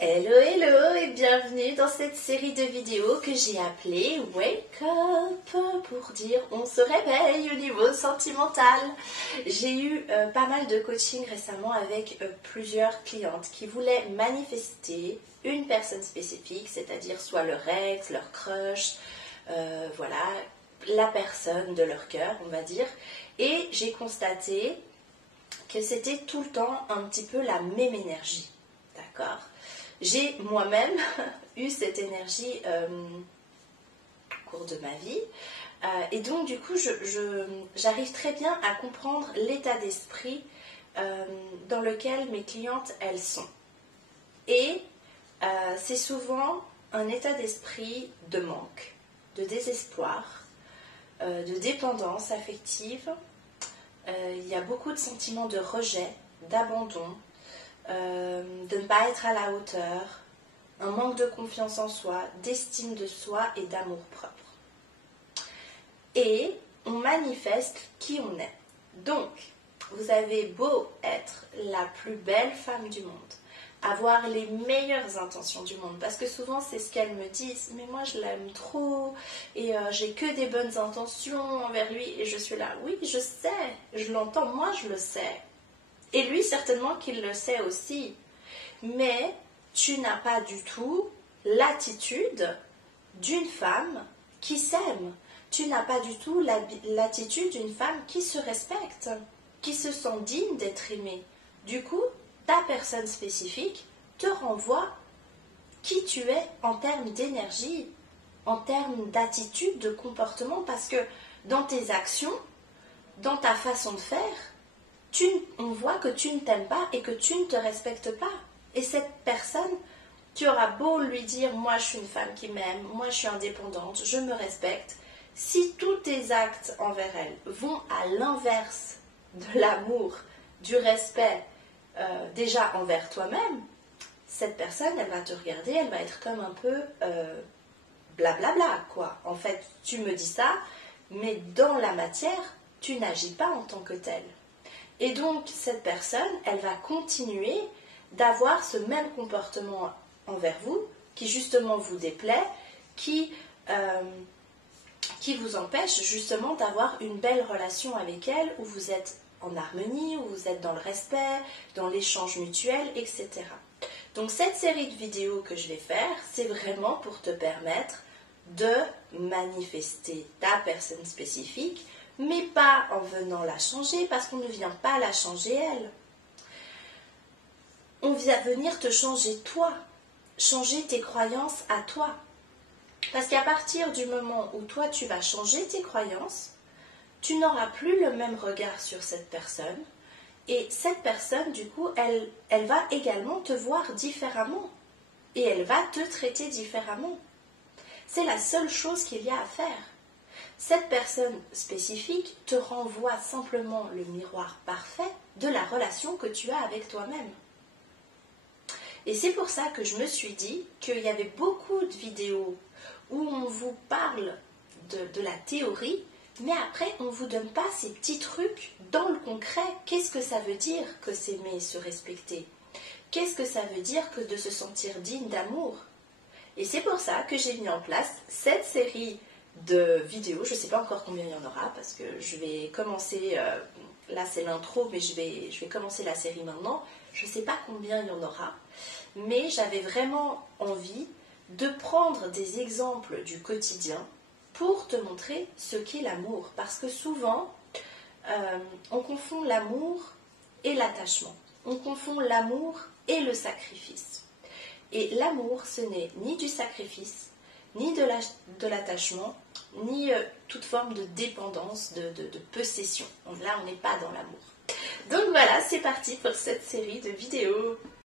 Hello hello et bienvenue dans cette série de vidéos que j'ai appelée Wake Up pour dire on se réveille au niveau sentimental. J'ai eu pas mal de coaching récemment avec plusieurs clientes qui voulaient manifester une personne spécifique, c'est-à-dire soit leur ex, leur crush, voilà, la personne de leur cœur on va dire. Et j'ai constaté que c'était tout le temps un petit peu la même énergie, d'accord ? J'ai moi-même eu cette énergie au cours de ma vie et donc du coup j'arrive très bien à comprendre l'état d'esprit dans lequel mes clientes elles sont. Et c'est souvent un état d'esprit de manque, de désespoir, de dépendance affective. Il y a beaucoup de sentiments de rejet, d'abandon, de ne pas être à la hauteur, un manque de confiance en soi, d'estime de soi et d'amour propre. Et on manifeste qui on est. Donc, vous avez beau être la plus belle femme du monde, avoir les meilleures intentions du monde, parce que souvent c'est ce qu'elles me disent, mais moi je l'aime trop et j'ai que des bonnes intentions envers lui, et je suis là, oui je sais, je l'entends, moi je le sais. Et lui, certainement qu'il le sait aussi. Mais tu n'as pas du tout l'attitude d'une femme qui s'aime. Tu n'as pas du tout l'attitude d'une femme qui se respecte, qui se sent digne d'être aimée. Du coup, ta personne spécifique te renvoie qui tu es en termes d'énergie, en termes d'attitude, de comportement, parce que dans tes actions, dans ta façon de faire, on voit que tu ne t'aimes pas et que tu ne te respectes pas. Et cette personne, tu auras beau lui dire, moi je suis une femme qui m'aime, moi je suis indépendante, je me respecte. Si tous tes actes envers elle vont à l'inverse de l'amour, du respect, déjà envers toi-même, cette personne, elle va te regarder, elle va être comme un peu blablabla, quoi. En fait, tu me dis ça, mais dans la matière, tu n'agis pas en tant que telle. Et donc, cette personne, elle va continuer d'avoir ce même comportement envers vous, qui justement vous déplaît, qui vous empêche justement d'avoir une belle relation avec elle, où vous êtes en harmonie, où vous êtes dans le respect, dans l'échange mutuel, etc. Donc, cette série de vidéos que je vais faire, c'est vraiment pour te permettre de manifester ta personne spécifique, mais pas en venant la changer, parce qu'on ne vient pas la changer elle. On vient venir te changer toi, changer tes croyances à toi. Parce qu'à partir du moment où toi tu vas changer tes croyances, tu n'auras plus le même regard sur cette personne, et cette personne du coup elle va également te voir différemment, et elle va te traiter différemment. C'est la seule chose qu'il y a à faire. Cette personne spécifique te renvoie simplement le miroir parfait de la relation que tu as avec toi-même. Et c'est pour ça que je me suis dit qu'il y avait beaucoup de vidéos où on vous parle de la théorie, mais après on ne vous donne pas ces petits trucs dans le concret. Qu'est-ce que ça veut dire que s'aimer, se respecter? Qu'est-ce que ça veut dire que de se sentir digne d'amour? Et c'est pour ça que j'ai mis en place cette série de vidéos. Je ne sais pas encore combien il y en aura, parce que je vais commencer, là c'est l'intro, mais je vais commencer la série maintenant. Je ne sais pas combien il y en aura, mais j'avais vraiment envie de prendre des exemples du quotidien pour te montrer ce qu'est l'amour. Parce que souvent, on confond l'amour et l'attachement. On confond l'amour et le sacrifice. Et l'amour, ce n'est ni du sacrifice, ni de l'attachement, ni toute forme de dépendance, de possession. Donc là, on n'est pas dans l'amour. Donc voilà, c'est parti pour cette série de vidéos.